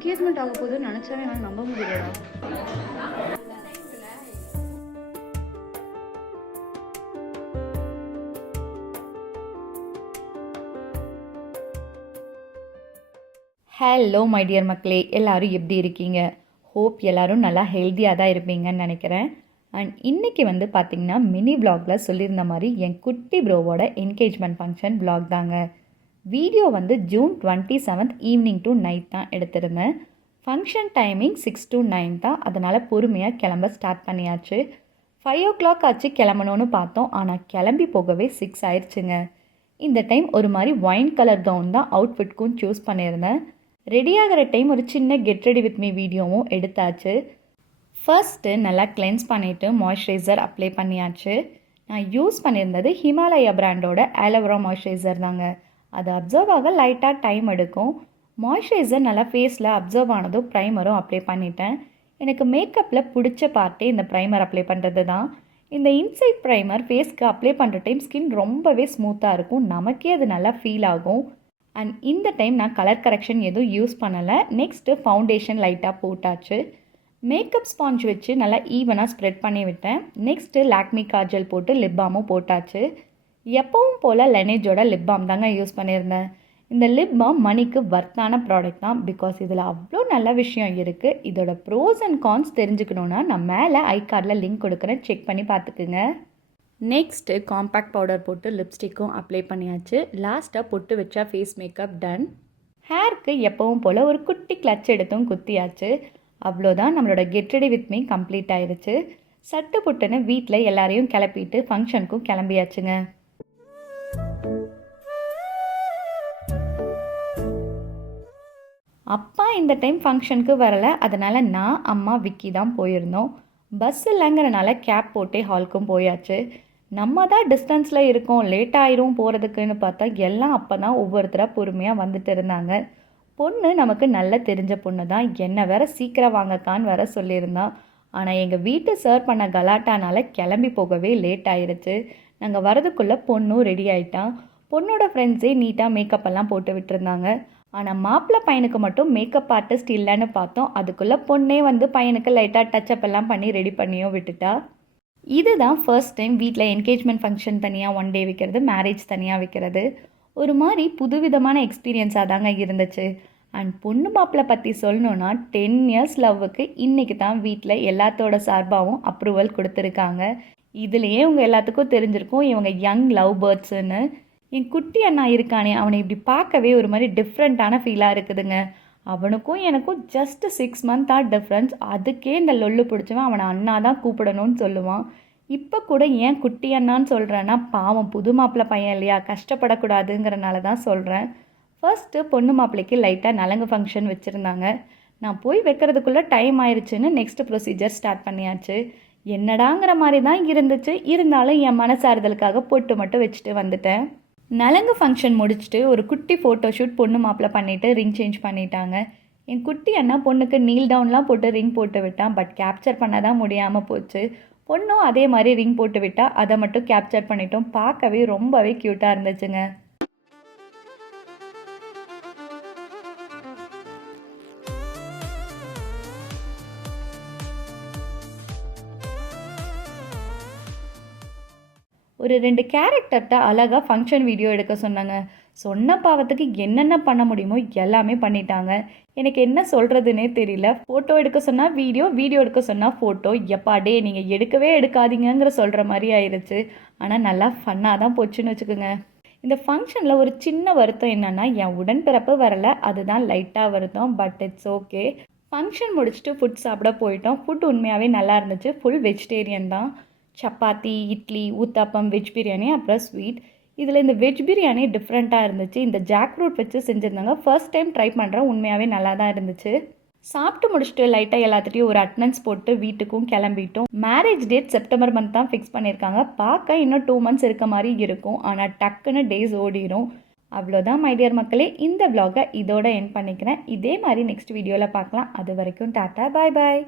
Engagement ஆக போகுதுன்னு நினச்சாவே என்னால் நம்ப முடியலடா. ஹலோ மை டியர் மக்களே, எல்லோரும் எப்படி இருக்கீங்க? ஹோப் எல்லோரும் நல்லா ஹெல்த்தியாக தான் இருப்பீங்கன்னு நினைக்கிறேன். அண்ட் இன்றைக்கி பார்த்திங்கன்னா மினி விலாகில் சொல்லியிருந்த மாதிரி என் குட்டி ப்ரோவோட என்கேஜ்மெண்ட் ஃபங்க்ஷன் விலாக் தாங்க. Video June 27 evening to night தான் எடுத்திருந்தேன். ஃபங்க்ஷன் டைமிங் 6 to 9 தான், அதனால் பொறுமையாக கிளம்ப ஸ்டார்ட் பண்ணியாச்சு. 5 o'clock ஆச்சு கிளம்பணுன்னு பார்த்தோம், ஆனால் கிளம்பி போகவே 6 ஆயிடுச்சுங்க. இந்த டைம் ஒரு மாதிரி ஒயின் கலர் கவுன் தான் அவுட்ஃபிட்க்கும் சூஸ் பண்ணியிருந்தேன். ரெடி ஆகிற டைம் ஒரு சின்ன கெட் ரெடி வித் மீ வீடியோவும் எடுத்தாச்சு. ஃபர்ஸ்ட்டு நல்லா கிளென்ஸ் பண்ணிவிட்டு மாய்ஸ்சரைசர் அப்ளை பண்ணியாச்சு. நான் யூஸ் பண்ணியிருந்தது ஹிமாலயா பிராண்டோட ஆலோவேரா மாய்ஸ்சரைசர் தாங்க. அது அப்சர்வ் ஆக லைட்டாக டைம் எடுக்கும். மாய்ஸ்சரைசர் நல்லா ஃபேஸில் அப்சர்வ் ஆனதும் ப்ரைமரும் அப்ளை பண்ணிட்டேன். எனக்கு மேக்கப்பில் பிடிச்ச பார்ட்டே இந்த ப்ரைமர் அப்ளை பண்ணுறது தான். இந்த இன்சைட் ப்ரைமர் ஃபேஸ்க்கு அப்ளை பண்ணுற டைம் ஸ்கின் ரொம்பவே ஸ்மூத்தாக இருக்கும், நமக்கே அது நல்லா ஃபீல் ஆகும். அண்ட் இந்த டைம் நான் கலர் கரெக்ஷன் எதுவும் யூஸ் பண்ணலை. நெக்ஸ்ட்டு ஃபவுண்டேஷன் லைட்டாக போட்டாச்சு. மேக்கப் ஸ்பாஞ்ச் வச்சு நல்லா ஈவனாக ஸ்ப்ரெட் பண்ணி விட்டேன். நெக்ஸ்ட்டு லாக்மி காஜல் போட்டு லிப் பாமும் போட்டாச்சு. எப்பவும் போல் லெனேஜோட லிப் பாம் தாங்க யூஸ் பண்ணியிருந்தேன். இந்த லிப் பாம் மணிக்கு வர்த்தான ப்ராடக்ட் தான், பிகாஸ் இதில் அவ்வளோ நல்ல விஷயம் இருக்குது. இதோட ப்ரோஸ் அண்ட் கான்ஸ் தெரிஞ்சுக்கணுன்னா நான் மேலே ஐ கார்டில் லிங்க் கொடுக்குறேன், செக் பண்ணி பார்த்துக்குங்க. நெக்ஸ்ட்டு காம்பேக்ட் பவுடர் போட்டு லிப்ஸ்டிக்கும் அப்ளை பண்ணியாச்சு. லாஸ்ட்டாக பொட்டு வச்சா ஃபேஸ் மேக்கப் டன். ஹேருக்கு எப்பவும் போல் ஒரு குட்டி கிளச் எடுத்தும் குத்தியாச்சு. அவ்வளோதான், நம்மளோட get ready with me complete ஆயிடுச்சு. சட்டு புட்டுன்னு வீட்டில் எல்லாரையும் கிளப்பிட்டு ஃபங்க்ஷனுக்கும் கிளம்பியாச்சுங்க. அப்பா இந்த டைம் ஃபங்க்ஷனுக்கு வரலை, அதனால் நான் அம்மா விக்கி தான் போயிருந்தோம். பஸ் இல்லைங்கிறனால கேப் போட்டே ஹாலுக்கும் போயாச்சு. நம்ம தான் டிஸ்டன்ஸில் இருக்கோம், லேட் ஆயிரும் போகிறதுக்குன்னு பார்த்தா எல்லாம் அப்போ தான் ஒவ்வொருத்தராக பொறுமையாக வந்துட்டு இருந்தாங்க. பொண்ணு நமக்கு நல்ல தெரிஞ்ச பொண்ணு தான், என்ன வேற சீக்கிரம் வாங்கக்கான்னு வேற சொல்லியிருந்தான். ஆனால் எங்கள் வீட்டு சர்வ் பண்ண கலாட்டானால் கிளம்பி போகவே லேட் ஆயிடுச்சு. நாங்கள் வரதுக்குள்ளே பொண்ணும் ரெடி ஆகிட்டான். பொண்ணோட ஃப்ரெண்ட்ஸே நீட்டாக மேக்கப் எல்லாம் போட்டு விட்டுருந்தாங்க. ஆனால் மாப்பிள்ளை பையனுக்கு மட்டும் மேக்கப் ஆர்டிஸ்ட் இல்லைன்னு பார்த்தோம். அதுக்குள்ளே பொண்ணே பையனுக்கு லைட்டாக டச்சப் எல்லாம் பண்ணி ரெடி பண்ணியும் விட்டுட்டா. இதுதான் ஃபர்ஸ்ட் டைம் வீட்டில் என்கேஜ்மெண்ட் ஃபங்க்ஷன் தனியாக 1 day வைக்கிறது, மேரேஜ் தனியாக வைக்கிறது. ஒரு மாதிரி புதுவிதமான எக்ஸ்பீரியன்ஸாக தாங்க இருந்துச்சு. அண்ட் பொண்ணு மாப்பிள்ளை பற்றி சொல்லணுன்னா 10 years லவ்வுக்கு இன்றைக்கி தான் வீட்டில் எல்லாத்தோட சார்பாகவும் அப்ரூவல் கொடுத்துருக்காங்க. இதுலேயே உங்கள் எல்லாத்துக்கும் தெரிஞ்சிருக்கும் இவங்க யங் லவ் பேர்ட்ஸுன்னு. என் குட்டி அண்ணா இருக்கானே, அவனை இப்படி பார்க்கவே ஒரு மாதிரி டிஃப்ரெண்ட்டான ஃபீலாக இருக்குதுங்க. அவனுக்கும் எனக்கும் ஜஸ்ட் 6 month டிஃப்ரென்ஸ். அதுக்கே இந்த லொல்லு பிடிச்சவன் அவனை அண்ணா தான் கூப்பிடணும்னு சொல்லுவான். இப்போ கூட ஏன் குட்டி அண்ணான்னு சொல்கிறேன்னா, பாவம் புது மாப்பிள்ளை பையன் இல்லையா, கஷ்டப்படக்கூடாதுங்கிறனால தான் சொல்கிறேன். ஃபர்ஸ்ட்டு பொண்ணு மாப்பிள்ளைக்கு லைட்டாக நலங்கு ஃபங்க்ஷன் வச்சுருந்தாங்க. நான் போய் வைக்கிறதுக்குள்ளே டைம் ஆயிடுச்சுன்னு நெக்ஸ்ட் ப்ரொசீஜர் ஸ்டார்ட் பண்ணியாச்சு. என்னடாங்கிற மாதிரி தான் இருந்துச்சு, இருந்தாலும் என் மனசாறுதலுக்காக பொட்டு மட்டும் வச்சுட்டு வந்துட்டேன். நலங்கு ஃபங்க்ஷன் முடிச்சுட்டு ஒரு குட்டி ஃபோட்டோ ஷூட் பொண்ணு மாப்பிள்ளை பண்ணிவிட்டு ரிங் சேஞ்ச் பண்ணிட்டாங்க. என் குட்டி அண்ணா பொண்ணுக்கு நீல் டவுன்லாம் போட்டு ரிங் போட்டு விட்டான். பட் கேப்சர் பண்ண தான் முடியாமல் போச்சு. பொண்ணும் அதே மாதிரி ரிங் போட்டு விட்டா, அதை மட்டும் கேப்சர் பண்ணிட்டோம். பார்க்கவே ரொம்பவே க்யூட்டாக இருந்துச்சுங்க. ஒரு 2 கேரக்டர்கிட்ட அழகாக ஃபங்க்ஷன் வீடியோ எடுக்க சொன்னாங்க. சொன்ன பாவத்துக்கு என்னென்ன பண்ண முடியுமோ எல்லாமே பண்ணிட்டாங்க. எனக்கு என்ன சொல்கிறதுனே தெரியல. ஃபோட்டோ எடுக்க சொன்னால் வீடியோ, வீடியோ எடுக்க சொன்னால் ஃபோட்டோ. எப்பாடே நீங்கள் எடுக்கவே எடுக்காதீங்கிற சொல்கிற மாதிரி ஆயிடுச்சு. ஆனால் நல்லா ஃபன்னாக தான் போச்சுன்னு வச்சுக்கோங்க. இந்த ஃபங்க்ஷனில் ஒரு சின்ன வருத்தம் என்னென்னா, என் உடன்பிறப்பு வரலை, அதுதான் லைட்டாக வருத்தம். But it's okay. ஃபங்க்ஷன் முடிச்சுட்டு ஃபுட் சாப்பிட போயிட்டோம். ஃபுட் உண்மையாகவே நல்லா இருந்துச்சு. ஃபுல் வெஜிடேரியன் தான். சப்பாத்தி, இட்லி, ஊத்தாப்பம், வெஜ் பிரியாணி, அப்புறம் ஸ்வீட். இதில் இந்த வெஜ் பிரியாணி டிஃப்ரெண்ட்டாக இருந்துச்சு. இந்த ஜாக் ஃப்ரூட் வச்சு செஞ்சுருந்தாங்க. ஃபர்ஸ்ட் டைம் ட்ரை பண்ணுறேன், உண்மையாகவே நல்லா தான் இருந்துச்சு. சாப்பிட்டு முடிச்சுட்டு லைட்டாக எல்லாத்துட்டையும் ஒரு அட்டனன்ஸ் போட்டு வீட்டுக்கும் கிளம்பிட்டோம். மேரேஜ் டேட் செப்டம்பர் மந்த் தான் ஃபிக்ஸ் பண்ணியிருக்காங்க. பார்க்க இன்னும் 2 months இருக்க மாதிரி இருக்கும், ஆனால் டக்குன்னு டேஸ் ஓடிடும். அவ்வளோதான் மை டியர் மக்களே, இந்த vlog இதோட எண்ட் பண்ணிக்கிறேன். இதே மாதிரி நெக்ஸ்ட் வீடியோவில் பார்க்கலாம். அது வரைக்கும் டாட்டா, பாய் பாய்.